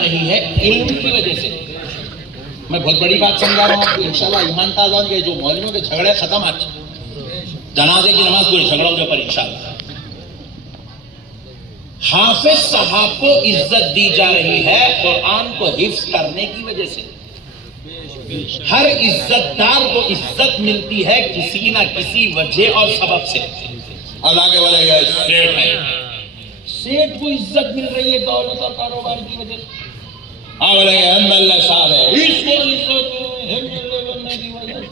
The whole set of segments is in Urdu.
رہی ہے علم کی وجہ سے. میں بہت بڑی بات سمجھا رہا ہوں آپ کو. انشاءاللہ ایمان تازہ ہوں گے. جو مولویوں کے جھگڑے ختم آج جنازے کی نماز پوری جھگڑوں کے اوپر انشاءاللہ. حافظ صاحب کو عزت دی جا رہی ہے قرآن کو حفظ کرنے کی وجہ سے. ہر عزت دار کو عزت ملتی ہے کسی نہ کسی وجہ اور سبب سے. اب آگے بولے گا سیٹ ہے, سیٹ کو عزت مل رہی ہے دولت اور کاروبار کی وجہ سے. ہاں بولے گا ایم ایل اے صاحب ہے, اس کو عزت ایم ایل اے بننے کی وجہ سے.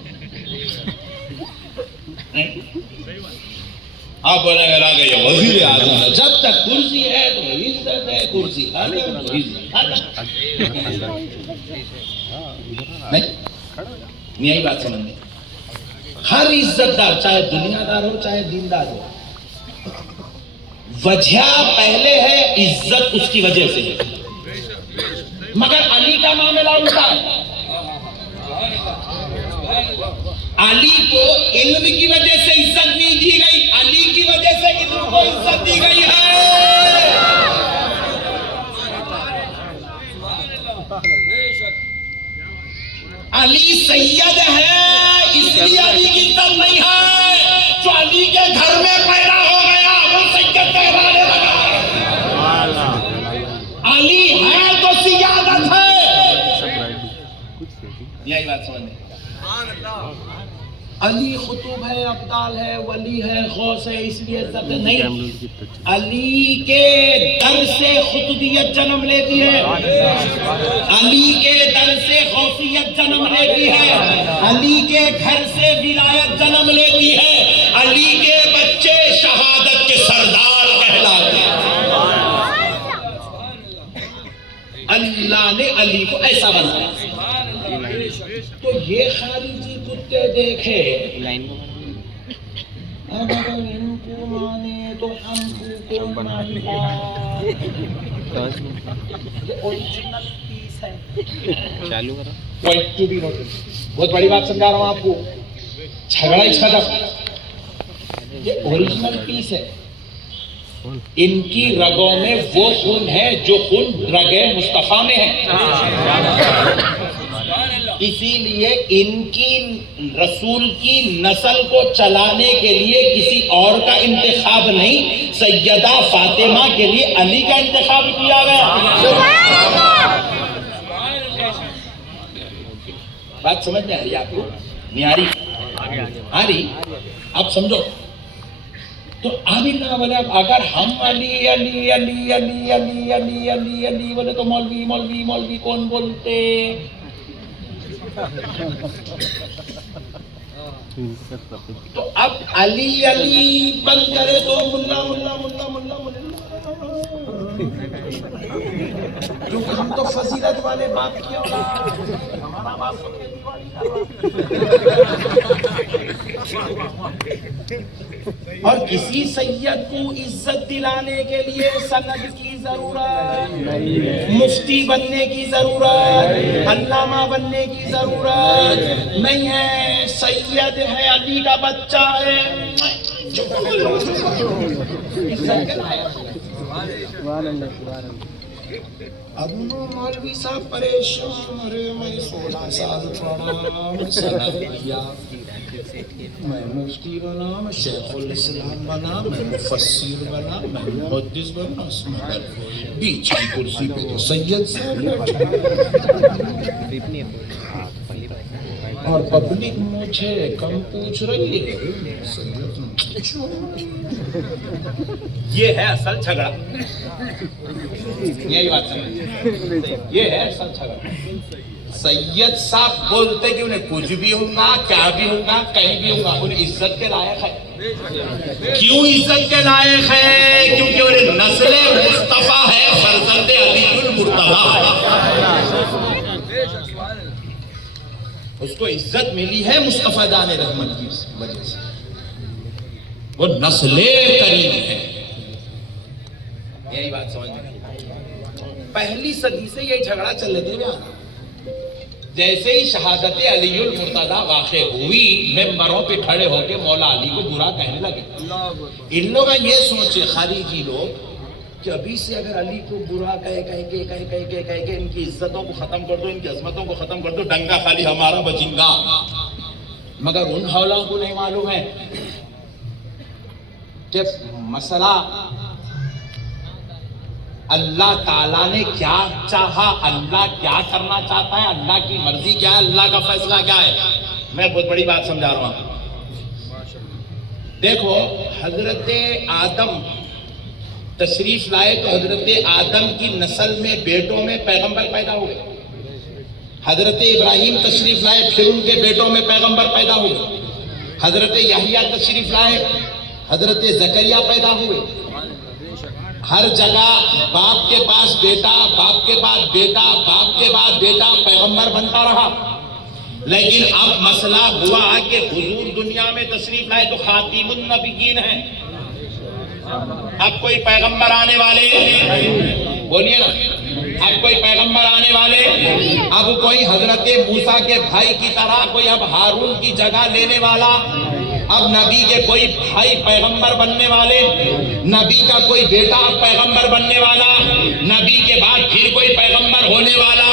آپ بولے گا لا گئی وزیر اعظم ہے, جب تک کرسی ہے تو عزت ہے, کرسی ختم تو عزت ختم. نہیں یہی بات سمجھنے. ہر عزت دار چاہے دنیا دار ہو چاہے دیندار ہو, وجہ پہلے ہے, عزت اس کی وجہ سے. مگر علی کا معاملہ الٹا ہے. علی کو علم کی وجہ سے عزت نہیں دی گئی, علی کی وجہ سے علم کو عزت دی گئی ہے. علی سید ہے اس لیے علی کی عزت نہیں ہے. جو علی کے گھر میں پیدا ہو گیا وہ سید کہلانے لگا. علی ہے تو سیادت ہے. یہی بات سمجھنے. علی خطوب ہے, ابدال ہے, ولی ہے, غوث ہے, اس لیے عزت نہیں. علی کے در سے خطبیت جنم لیتی ہے, علی کے در سے غوثیت جنم لیتی ہے, علی کے گھر سے ولایت جنم لیتی ہے, علی کے بچے شہادت کے سردار کہلاتے ہیں. اللہ نے علی کو ایسا بنایا. تو یہ خارجی کتے دیکھے اب اگر ان کو مانے تو ہم کو مانتا. یہ اوریجنل پیس ہے. بہت بڑی بات سمجھا رہا ہوں آپ کو. جھگڑا ہی ختم. یہ اوریجنل پیس ہے. ان کی رگوں میں وہ خون ہے جو خون رگے مصطفیٰ میں ہے. اسی لیے ان کی رسول کی نسل کو چلانے کے لیے کسی اور کا انتخاب نہیں, سیدہ فاطمہ کے لیے علی کا انتخاب کیا گیا. بات سمجھ میں آ رہی آپ کو؟ نہیں آ رہی؟ آ رہی؟ آپ سمجھو. تو اب اللہ بولے اگر ہم علی علی علی علی علی علی علی علی بولے تو مولوی مولوی مولوی کون بولتے؟ تو اب علی علی بند کرے تو ملا ملا ملا ملا ملا. کیونکہ ہم تو فضیلت والے باپ کی اولاد, ہمارا باپ اور کسی سید کو عزت دلانے کے لیے سند کی ضرورت, مفتی بننے کی ضرورت, علامہ بننے کی ضرورت نہیں ہے. سید ہے, علی کا بچہ ہے, اب مولوی صاحب پریشان, ارے میں 16 سال پڑھا, میں سند کیا, میں مفتی بنا, میں شیخ الاسلام بنا, میں مفسر بنا, میں محدث بنا, مگر بیچ کی کرسی پہ تو سید صاحب اور پبلک مجھے کم پوچھ رہی ہے. یہ ہے اصل جھگڑا. یہی بات سمجھ, یہ ہے اصل جھگڑا. سید صاحب بولتے کہ انہیں کچھ بھی ہوں گا, کیا بھی ہوں گا, کہیں بھی ہوں گا, انہیں عزت کے لائق ہے. کیوں عزت کے لائق ہے؟ کیونکہ انہیں نسل مصطفیٰ ہے, فرزند علی المرتضیٰ ہے. اس کو عزت ملی ہے مصطفیٰ جان رحمت کی وجہ سے. وہ نسل کریم ہے. یہی بات سمجھ میں. پہلی صدی سے یہ جھگڑا چل رہے تھے. جیسے ہی شہادت علی المرتضیٰ واقع ہوئی, ممبروں پہ کھڑے ہو کے مولا علی کو برا کہنے لگے. ان لوگ یہ سوچے خارجی لوگ کہ ابھی سے اگر علی کو برا کہہ کے ان کی عزتوں کو ختم کر دو، ان کی عظمتوں کو ختم کر دو، ڈنگا خالی ہمارا بچیں گا. مگر ان حولوں کو نہیں معلوم ہے کہ مسئلہ اللہ تعالیٰ نے کیا چاہا، اللہ کیا کرنا چاہتا ہے، اللہ کی مرضی کیا ہے، اللہ کا فیصلہ کیا ہے. میں بہت بڑی بات سمجھا رہا ہوں. دیکھو حضرت آدم تشریف لائے تو حضرت آدم کی نسل میں بیٹوں میں پیغمبر پیدا ہوئے. حضرت ابراہیم تشریف لائے پھر ان کے بیٹوں میں پیغمبر پیدا ہوئے. حضرت یحییٰ تشریف لائے حضرت زکریا پیدا ہوئے. ہر جگہ باپ کے پاس بیٹا، باپ کے بعد بیٹا، باپ کے بعد بیٹا پیغمبر بنتا رہا. لیکن اب مسئلہ ہوا کہ حضور دنیا میں تشریف لائے تو خاتم النبیین ہیں. اب کوئی پیغمبر آنے والے بولیے نا، اب کوئی پیغمبر آنے والے، اب کوئی حضرت موسیٰ کے بھائی کی طرح کوئی اب ہارون کی جگہ لینے والا، اب نبی کے کوئی بھائی پیغمبر بننے والے، نبی کا کوئی بیٹا پیغمبر بننے والا، نبی کے بعد پھر کوئی پیغمبر ہونے والا.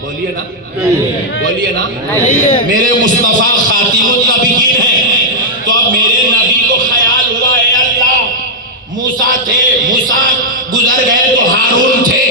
بولیے نا، بولیے نا. میرے مصطفیٰ خاتم النبیین ہیں تو اب میرے نبی کو خیال ہوا ہے اللہ موسیٰ تھے، موسیٰ گزر گئے تو ہارون تھے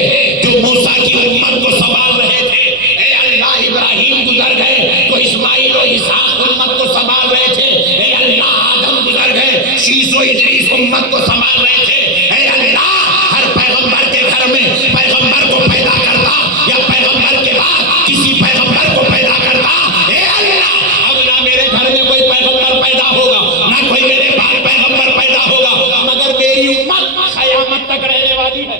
جو موسیٰ کی امت کو سنبھال رہے تھے. اے اللہ ابراہیم گزر گئے تو اسماعیل و اسحاق امت کو سنبھال رہے تھے. اے اللہ آدم گزر گئے، شیس و ادریس امت کو سنبھال رہے تھے. اے اللہ ہر پیغمبر کے گھر میں پیغمبر کو پیدا کرتا یا پیغمبر کے بعد کسی پیغمبر کو پیدا کرتا. اے اللہ اب نہ میرے گھر میں کوئی پیغمبر پیدا ہوگا نہ کوئی میرے بعد پیغمبر پیدا ہوگا، مگر میری امت قیامت تک رہنے والی ہے.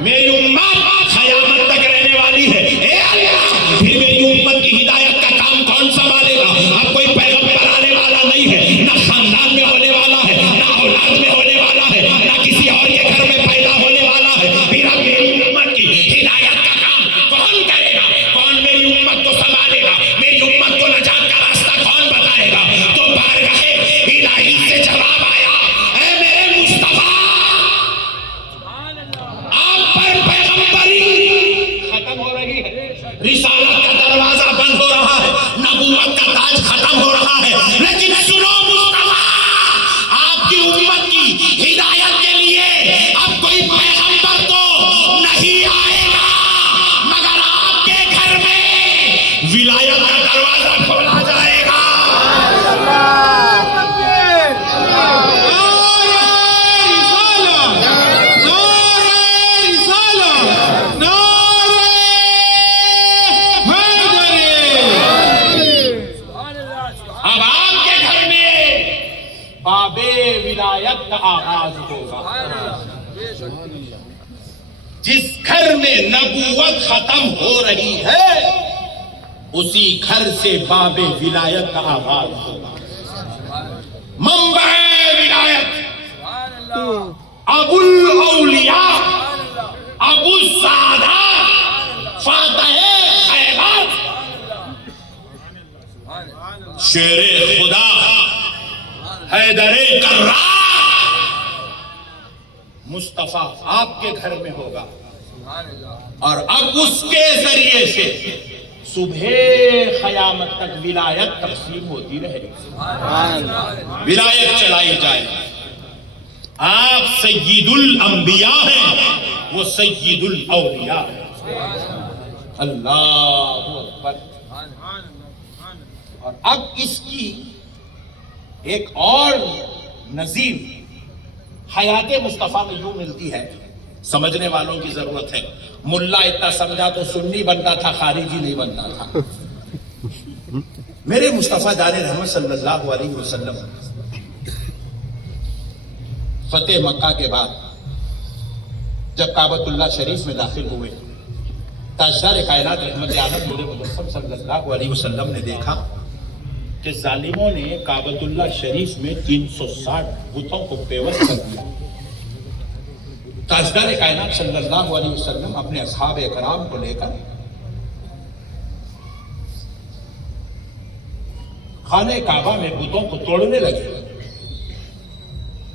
میری امت قیامت تک رہنے والی ہے. اے اللہ پھر میری امت کی ہدایت کا کام کون سنبھالے گا؟ اب کوئی پیغمبر آنے والا نہیں ہے، نہ خاندان میں ہونے والا ہے، نہ اولاد میں ہونے والا ہے، نہ کسی اور کے گھر میں پیدا ہونے والا ہے. پھر اب میری امت کی ہدایت کا کام کون کرے گا؟ کون میری امت کو سنبھالے گا؟ میری امت کو نجات کا راستہ کون بتائے گا؟ تو بارگاہ الہی سے جواب آیا، اے میرے مصطفیٰ آپ پر پیغمبری ختم ہو رہی ہے، رسالت کا دروازہ بند ہو رہا ہے، نبوت کا تاج ختم ہو رہا ہے. لیکن سنو مصطفیٰ، آپ کی امت کی ہدایت کے لیے اب کوئی پیغمبر تو نہیں آئے گا، مگر آپ کے گھر میں ولایت کا دروازہ کھولا جائے گا. اب آپ کے گھر میں باب ولایت کا آغاز ہوگا. جس گھر میں نبوت ختم ہو رہی ہے اسی گھر سے باب ولایت کا آغاز ہوگا. منبع ولایت ابو الاولیاء، ابو السعادات، فاتح خیبر، شیر خدا حیدر کرار مصطفیٰ آپ کے گھر میں ہوگا. اور اب اس کے ذریعے سے صبح قیامت تک ولایت تقسیم ہوتی رہے گی، ولایت چلائی جائے. آپ سید الانبیاء ہیں، وہ سید الاولیاء ہیں. اللہ اکبر. اور اب اس کی ایک اور نظیر حیات مصطفیٰ میں یوں ملتی ہے، سمجھنے والوں کی ضرورت ہے. ملا اتنا سمجھا تو سنی بنتا تھا، خارجی نہیں بنتا تھا. میرے مصطفیٰ جان رحمت صلی اللہ علیہ وسلم فتح مکہ کے بعد جب کعبۃ اللہ شریف میں داخل ہوئے، تاجدار کائنات رحمت عالم نور مجسم صلی اللہ علیہ وسلم نے دیکھا کہ ظالموں نے کعبۃ اللہ شریف میں 360 بتوں کو پیوست کر دیا. تاجدار کائنات صلی اللہ علیہ وسلم اپنے اصحاب اکرام کو لے کر خانہ کعبہ میں بتوں کو توڑنے لگے.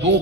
2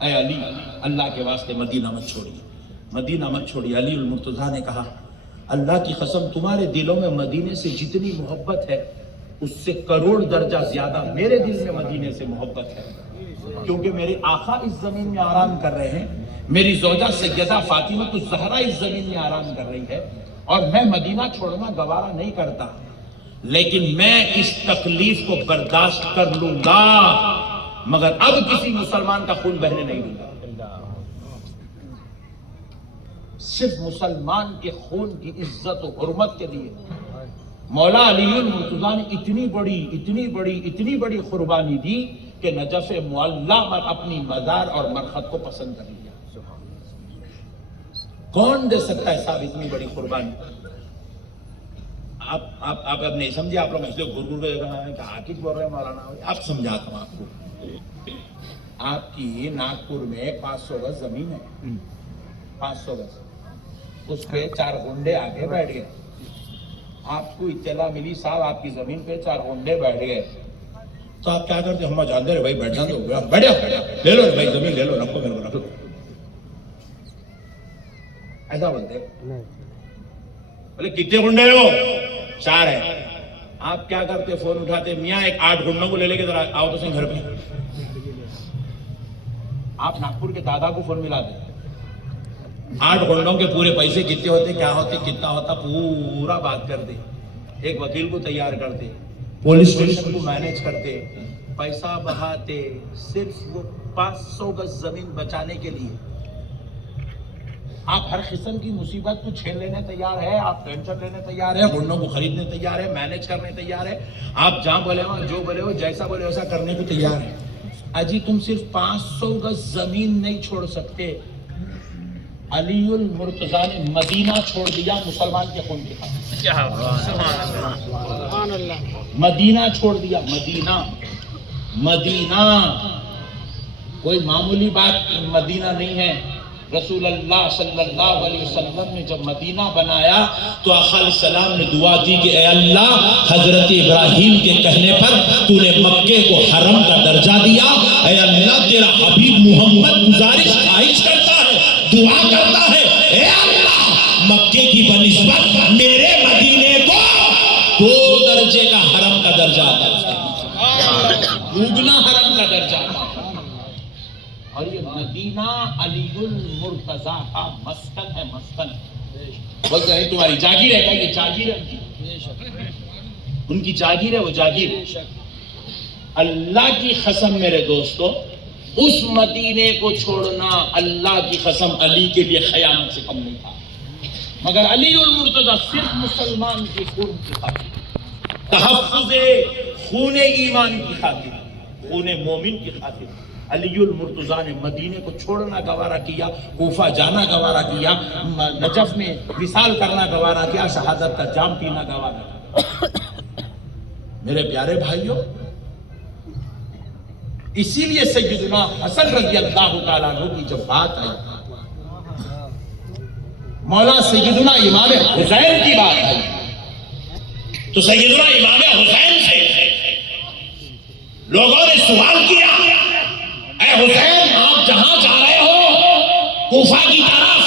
اے علی اللہ کے واسطے مدینہ مت چھوڑیے، مدینہ مت چھوڑیے۔ علی المرتضیٰ نے کہا اللہ کی قسم تمہارے دلوں میں مدینے سے جتنی محبت ہے اس سے کروڑ درجہ زیادہ میرے دل میں مدینے سے محبت ہے، کیونکہ میرے آقا اس زمین میں آرام کر رہے ہیں، میری زوجہ سیدہ فاطمہ الزہرا اس زمین میں آرام کر رہی ہے، اور میں مدینہ چھوڑنا گوارا نہیں کرتا، لیکن میں اس تکلیف کو برداشت کر لوں گا، مگر اب کسی مسلمان کا خون بہنے نہیں دوں گا۔ صرف مسلمان کے خون کی عزت و حرمت کے لیے مولا علی المرتضیٰ نے اتنی بڑی قربانی دی کہ نجف معلی پر اپنی مزار اور مرخت کو پسند کر لیا۔ کون دے سکتا ہے صاحب اتنی بڑی قربانی؟ آپ اب نہیں سمجھے، آپ لوگ اس لیے گھر کہ آکش بول رہے ہیں مولانا، اب سمجھاتا ہوں آپ کو۔ آپ کی ناگپور میں 500 گز زمین ہے، 500 گز، اس پہ 4 گنڈے آگے بیٹھ گئے۔ آپ کو اطلاع ملی صاحب آپ کی زمین پہ 4 گنڈے بیٹھ گئے، تو آپ کیا کرتے؟ ہم جانتے رہے بھائی بیٹھ جاتے ہو گیا، بیٹھو لے لو بھائی زمین لے لو، رکھو میرے کو رکھو، ایسا بولتے بولے کتنے گنڈے ہو؟ 4 ہے۔ آپ کیا کرتے؟ فون اٹھاتے، میاں ایک 8 گنڈوں کو لے لے کے ذرا آؤ تو صحیح گھر پہ۔ آپ ناگپور کے دادا کو فون ملا دیں، 8 گنڈوں کے پورے پیسے کتنے ہوتے، کیا ہوتے، کتنا ہوتا، پورا بات کرتے، ایک وکیل کو تیار کرتے، پولیس اسٹیشن کو مینیج کرتے، پیسہ بہاتے، صرف وہ 500 گز زمین بچانے کے لیے۔ آپ ہر قسم کی مصیبت کو جھیل لینے تیار ہے، آپ ٹینشن لینے تیار ہے، گنڈوں کو خریدنے تیار ہے، مینیج کرنے تیار ہے، آپ جہاں بولے ہو، جو بولے ہو، جیسا بولے ویسا کرنے کو تیار ہے۔ اجی تم صرف 500 گز زمین نہیں چھوڑ سکتے، علی المرتضیٰ نے مدینہ چھوڑ دیا مسلمان کے خون کے خاطر۔ مدینہ چھوڑ دیا، مدینہ کوئی معمولی بات مدینہ نہیں ہے۔ رسول اللہ صلی اللہ علیہ وسلم نے جب مدینہ بنایا تو آقا علیہ السلام نے دعا کی کہ اے اللہ حضرت ابراہیم کے کہنے پر تو نے مکے کو حرم کا درجہ دیا، اے اللہ تیرا حبیب محمد گزارش خواہش کرتا ہے، دعا کرتا ہے، اے اللہ مکے کی بنسبت میرے مدینے کو 2 درجے کا حرم کا درجہ آتا ہے، دوگنا حرم کا درجہ آتا ہے۔ اور یہ مدینہ علی المرتضیٰ کا مسکن ہے، مسکن بولتے ہیں تمہاری جاگیر ہے، کہ یہ جاگیر ہے، ان کی جاگیر ہے، وہ جاگیر۔ اللہ کی قسم میرے دوستو، اس مدینے کو چھوڑنا اللہ کی قسم علی کے لیے خیانت سے کم نہیں تھا، مگر علی المرتضیٰ صرف مسلمان کے خون کی خاطر، تحفظ خون ایمان کی خاطر، خون مومن کی خاطر علی المرتضیٰ نے مدینے کو چھوڑنا گوارا کیا، کوفہ جانا گوارا کیا، نجف میں وصال کرنا گوارا کیا، شہادت کا جام پینا گوارا کیا۔ میرے پیارے بھائیوں، اسی لیے سیدنا حسن رضی اللہ تعالیٰ عنہ کی جب بات آئی، مولا سیدنا امام حسین کی بات آئی، تو سیدنا امام حسین سے لوگوں نے سوال کیا، اے حسین آپ جہاں جا رہے ہو، کوفہ کی طرف،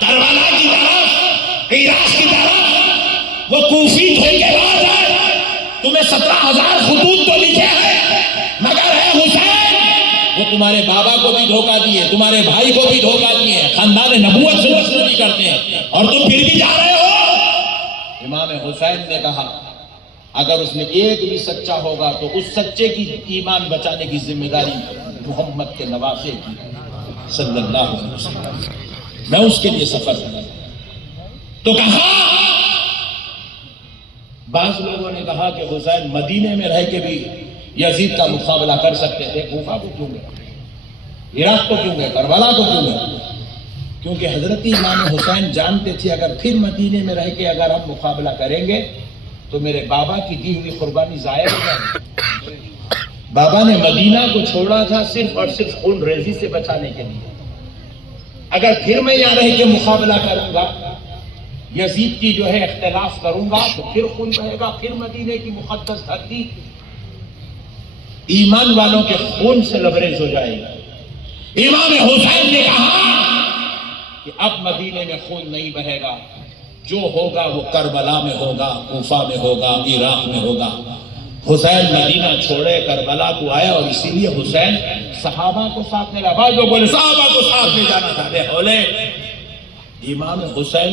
کربلا کی طرف، عراق کی طرف، وہ کوفی دھوکے باز ہے، تمہیں 17,000 خطوط تو لکھے ہیں، مگر اے حسین وہ تمہارے بابا کو بھی دھوکہ دیے، تمہارے بھائی کو بھی دھوکہ دیے، خاندان نبوت سے دشمنی کرتے ہیں، اور تم پھر بھی جا رہے ہو۔ امام حسین نے کہا اگر اس میں ایک بھی سچا ہوگا تو اس سچے کی ایمان بچانے کی ذمہ داری محمد کے نواسے کی صلی اللہ علیہ وسلم، میں اس کے لیے سفر کروں۔ تو کہا بعض لوگوں نے کہا کہ حسین مدینے میں رہ کے بھی یزید کا مقابلہ کر سکتے تھے، کوفہ کو کیوں گئے، عراق کو کیوں گئے، کربلا کو کیوں گئے؟ کیونکہ حضرت امام حسین جانتے تھے اگر پھر مدینے میں رہ کے اگر ہم مقابلہ کریں گے تو میرے بابا کی دی ہوئی قربانی ضائع ہو جائے گی۔ بابا نے مدینہ کو چھوڑا تھا صرف اور صرف خون ریزی سے بچانے کے لیے، اگر پھر میں یہاں رہ کے مقابلہ کروں گا، یزید کی جو ہے اختلاف کروں گا، تو پھر خون بہے گا، پھر مدینے کی مقدس دھرتی ایمان والوں کے خون سے لبریز ہو جائے گی۔ امام حسین نے کہا کہ اب مدینے میں خون نہیں بہے گا، جو ہوگا وہ کربلا میں ہوگا، کوفہ میں ہوگا، عراق میں ہوگا۔ حسین مدینہ چھوڑے کربلا کو آیا، اور اسی لیے حسین صحابہ کو ساتھ میں لایا۔ بعض لوگ بولے صحابہ کو ساتھ میں جانا چاہتے بولے امام حسین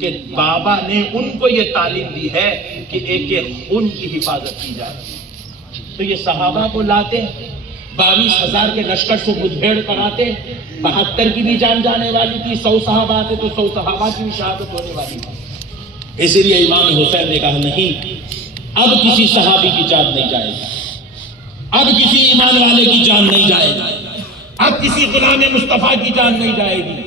کے بابا نے ان کو یہ تعلیم دی ہے کہ ایک ایک خون کی حفاظت کی جائے، تو یہ صحابہ کو لاتے، 22,000 کے لشکر سے مدھیڑ کراتے، 72 کی بھی جان جانے والی تھی، 100 صحابہ آتے تو 100 صحابہ کی بھی شہادت ہونے والی تھی۔ اسی لیے امام حسین نے کہا نہیں، اب کسی صحابی کی جان نہیں جائے گی، اب کسی ایمان والے کی جان نہیں جائے گی، اب کسی غلام مصطفیٰ کی جان نہیں جائے گی۔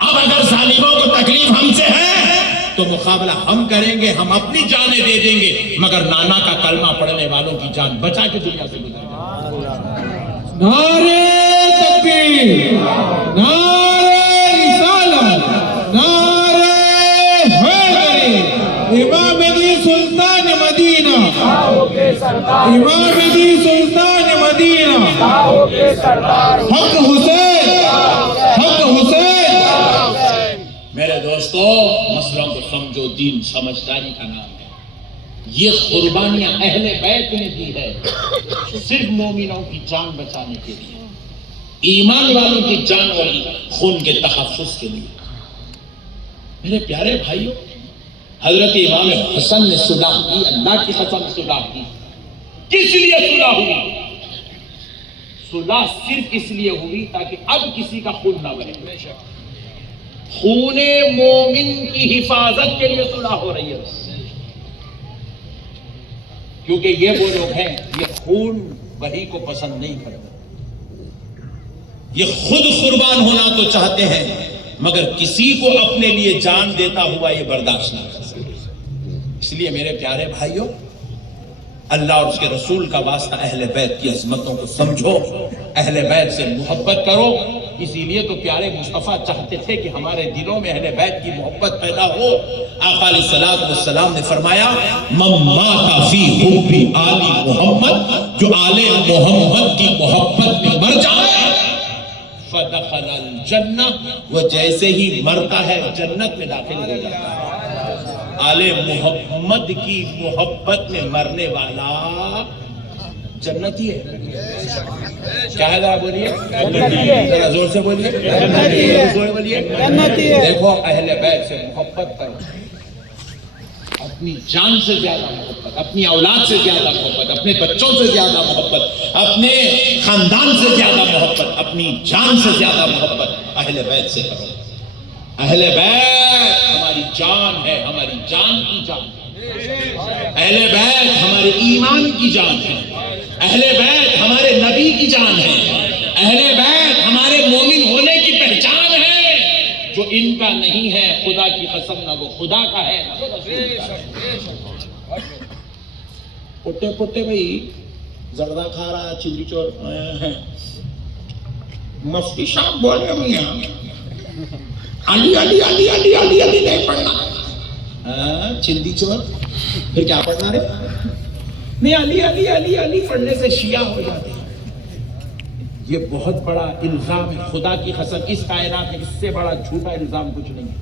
اب اگر ظالموں کو تکلیف ہم سے ہے تو مقابلہ ہم کریں گے، ہم اپنی جانیں دے دیں گے، مگر نانا کا کلمہ پڑھنے والوں کی جان بچا کے دنیا سے گزر جائے۔ نعرے تکبیر، نعرے رسالت، نعرے حیدری، امام مہدی سلطان مدینہ، امام مہدی سلطان مدینہ، حق حسین، حق حسین۔ میرے دوستو، مسئلوں کو سمجھو، دین سمجھداری کا نام ہے۔ یہ قربانیاں اہل بیت نے دی ہے صرف مومنوں کی جان بچانے کے لیے، ایمان والوں کی جان اور خون کے تحفظ کے لیے۔ میرے پیارے بھائیوں، حضرت امام حسن نے صلح کی، اللہ کی قسم صلح کی۔ کس لیے صلح ہوئی؟ صلح صرف اس لیے ہوئی تاکہ اب کسی کا خون نہ بہے۔ خون مومن کی حفاظت کے لیے صلح ہو رہی ہے، کیونکہ یہ وہ لوگ ہیں یہ خون بہی کو پسند نہیں کرتے، یہ خود قربان ہونا تو چاہتے ہیں مگر کسی کو اپنے لیے جان دیتا ہوا یہ برداشت نہ کر سکتے۔ اس لیے میرے پیارے بھائیوں، اللہ اور اس کے رسول کا واسطہ اہل بیت کی عظمتوں کو سمجھو، اہل بیت سے محبت کرو۔ اسی لیے تو پیارے مصطفیٰ چاہتے تھے کہ ہمارے دلوں میں اہل بیت کی محبت پیدا ہو۔ آقا علیہ الصلوۃ والسلام نے فرمایا من مات فی حب آل محمد، جو آل محمد کی محبت میں مر جائے فدخل الجنہ، وہ جیسے ہی مرتا ہے جنت میں داخل ہو جاتا ہے۔ آل محمد کی محبت میں مرنے والا جنتی ہے۔ کیا ہے ذرا بولیے، ذرا زور سے بولیے، زور بولیے۔ دیکھو اہل بیت سے محبت کرو، اپنی جان سے زیادہ محبت، اپنی اولاد سے زیادہ محبت، اپنے بچوں سے زیادہ محبت، اپنے خاندان سے زیادہ محبت، اپنی جان سے زیادہ محبت اہل بیت سے کرو۔ اہل بیت ہماری جان ہے، ہماری جان کی جان ہے۔ اہل بیت ہمارے ایمان کی جان ہے، اہل بیت ہمارے نبی کی جان ہے، اہل بیت ہمارے مومن ہونے کی پہچان ہے۔ جو ان کا نہیں ہے خدا کی قسم نہ وہ خدا کا ہے نہ وہ رسول کا ہے۔ پٹے پٹے بھائی زردہ کھا رہا، چلی چور ہے، مفتی صاحب بول رہے میاں علی علی علی علی علی علی نہیں پڑھنا، چندی چور پھر کیا پڑھنا رے؟ نہیں، علی علی علی علی پڑھنے سے شیعہ ہو جاتے ہیں۔ یہ بہت بڑا الزام ہے، خدا کی قسم اس کائنات میں اس سے بڑا جھوٹا الزام کچھ نہیں ہے،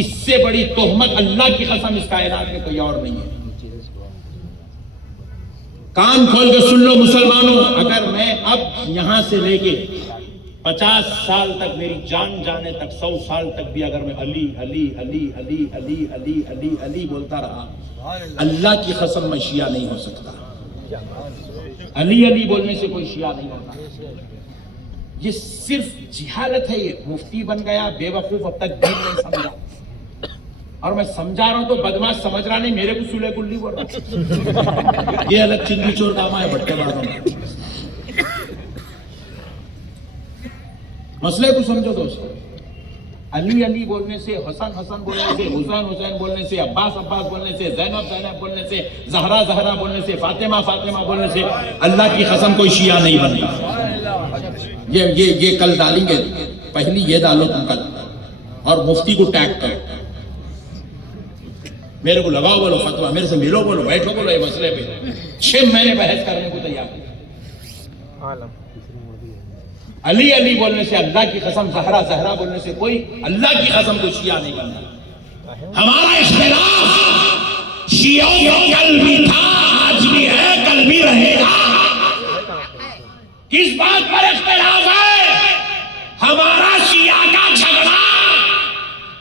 اس سے بڑی تہمت اللہ کی قسم اس کائنات میں کوئی اور نہیں ہے۔ کان کھول کے سن لو مسلمانوں، اگر میں اب یہاں سے لے کے 50 سال تک میری جان جانے تک، 100 سال تک بھی اگر میں علی علی علی علی علی علی علی علی بولتا رہا، اللہ کی قسم میں شیعہ نہیں ہو سکتا۔ علی علی بولنے سے کوئی شیعہ نہیں ہوتا۔ یہ صرف جہالت ہے، یہ مفتی بن گیا بے وقوف، اب تک دین نہیں سمجھا، اور میں سمجھا رہا ہوں تو بدماش سمجھ رہا نہیں، میرے کو سولے گلی بول رہا۔ یہ الگ چندی چور کام ہے بٹے بازوں میں۔ مسئلے کو سمجھو دوستو، علی علی بولنے سے، حسن حسن بولنے سے، حسین حسین بولنے سے، عباس عباس بولنے سے، زینب زینب بولنے سے، زہرا زہرا بولنے سے، فاطمہ فاطمہ بولنے سے اللہ کی قسم کوئی شیعہ نہیں بنتا۔ یہ کل ڈالیں گے، پہلی یہ ڈالو تم کل، اور مفتی کو ٹیگ کرو، میرے کو لگاؤ بولو فتویٰ، میرے سے ملو بولو، بیٹھو بولو، یہ مسئلے پہ 6 مہینے بحث کرنے کو تیار ہے۔ علی علی بولنے سے اللہ کی قسم، زہرا زہرا بولنے سے کوئی اللہ کی قسم کو شیعہ نہیں کرنا۔ ہمارا اختلاف شیعوں میں کل بھی تھا، آج بھی ہے، کل بھی رہے گا۔ کس بات پر اختلاف ہے؟ ہمارا شیعہ کا جھگڑا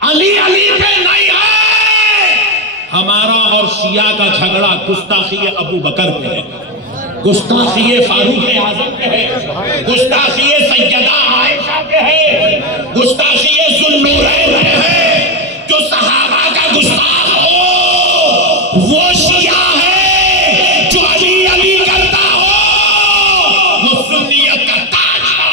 علی علی پہ نہیں ہے، ہمارا اور شیعہ کا جھگڑا گستاخی ابو بکر پہ ہے، گستاخی فاروق اعظم پہ ہے، گستاخی سیدہ عائشہ پہ ہے، گستاخی ذوالنورین پہ ہے۔ جو صحابہ کا گستاخ ہو وہ شیعہ ہے، جو علی علی کرتا ہو وہ سنیت کا تاج ہے۔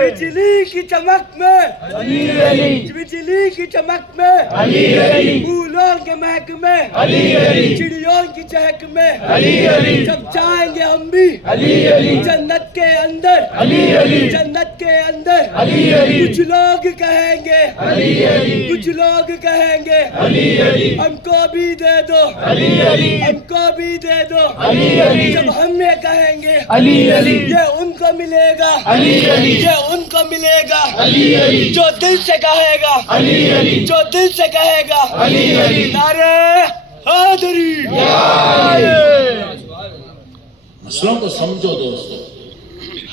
بجلی کی چمک میں بجلی کی چمک میں پھولوں کے مہک میں چڑیوں کی چہک میں جب جائیں گے ہم بھی جنت کے اندر، جنت کے اندر کچھ لوگ کہیں گے، کچھ لوگ کہیں گے ہم کو بھی دے دو، ہم کو بھی دے دو۔ جب ہم یہ کہیں گے یہ ان کو ملے گا، یہ ان کو ملے گا جو دل سے کہے گا، جو دل سے کہے گا نعرہ حیدری۔ مسئلوں کو سمجھو دوستو،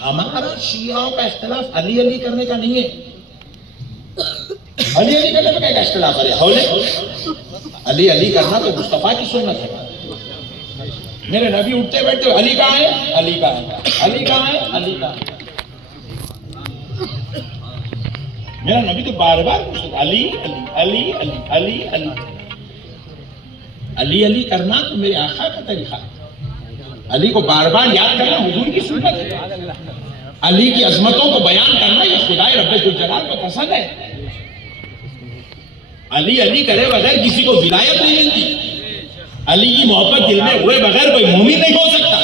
ہمارا شیعوں کا اختلاف علی علی کرنے کا نہیں ہے۔ علی علی کرنے کا کیا اختلاف ہے؟ حولے علی علی کرنا تو مصطفیٰ کی سنت ہے۔ میرے نبی اٹھتے بیٹھتے علی کہاں ہے، علی کہاں ہے، علی کہاں ہے، علی کہاں ہے۔ میرا نبی تو بار بار پوچھتا علی علی علی علی علی علی علی کرنا تو میرے آقا کا طریقہ ہے۔ علی کو بار بار یاد کرنا حضور کی سنت ہے۔ علی کی عظمتوں کو بیان کرنا یہ خدائے رب ذوالجلال کو پسند ہے۔ علی علی کرے بغیر کسی کو ولایت نہیں ملتی۔ علی کی محبت دل میں ہوئے بغیر کوئی مومن نہیں ہو سکتا۔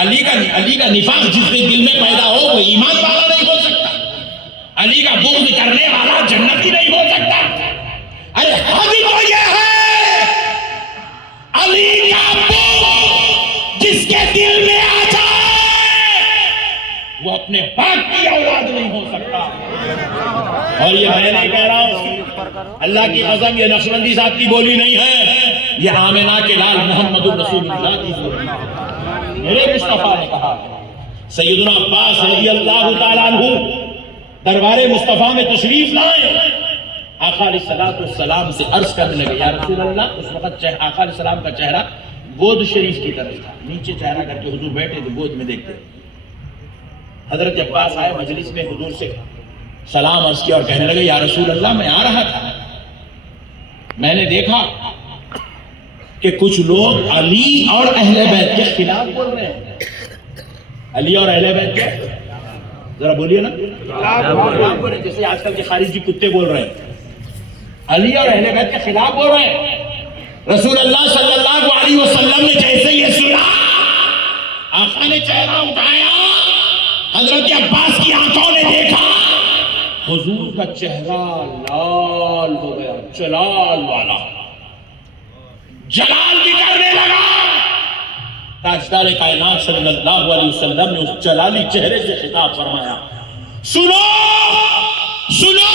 علی کا نفاق جس کے دل میں پیدا ہو وہ ایمان والا نہیں ہو سکتا۔ علی کا بغض کرنے والا جنتی نہیں ہو سکتا۔ ارے حد تو یہ ہے، علی کا بغض جس کے دل میں آ جائے وہ اپنے باپ کی اولاد نہیں ہو سکتا۔ اور یہ میں نہیں کہہ رہا ہوں، اللہ کی قسم یہ نقشبندی صاحب کی بولی نہیں ہے، یہ آمنہ کے لال محمد الرسول اللہ کی بولی ہے۔ میرے مصطفیٰ نے کہا، سیدنا عباس رضی اللہ تعالیٰ عنہ دربار مصطفیٰ میں تشریف لائے، آقا علیہ السلام سے عرض کرنے لگے، یا رسول اللہ۔ اس وقت آقا علیہ السلام کا چہرہ گود شریف کی طرف تھا، نیچے چہرہ کر کے حضور بیٹھے تو گود میں دیکھتے۔ حضرت عباس آئے مجلس میں، حضور سے سلام عرض کیا اور کہنے لگے، یا رسول اللہ میں آ رہا تھا، میں نے دیکھا کہ کچھ لوگ علی اور اہل بیت کے خلاف بول رہے ہیں۔ علی اور اہل بیت کے ذرا بولیے نا، جیسے آج کل کے خارجی کتے بول رہے ہیں، علی اور اہل بیت کے خلاف بول رہے ہیں۔ رسول اللہ صلی اللہ علیہ وسلم نے جیسے یہ سنا، آقا نے چہرہ اٹھایا، حضرت عباس کی آنکھوں نے دیکھا، حضور کا چہرہ لال ہو گیا، جلال والا، جلال بھی کرنے لگا۔ تاجدار کائنات صلی اللہ علیہ وسلم نے اس جلالی چہرے سے خطاب فرمایا، سنو سنو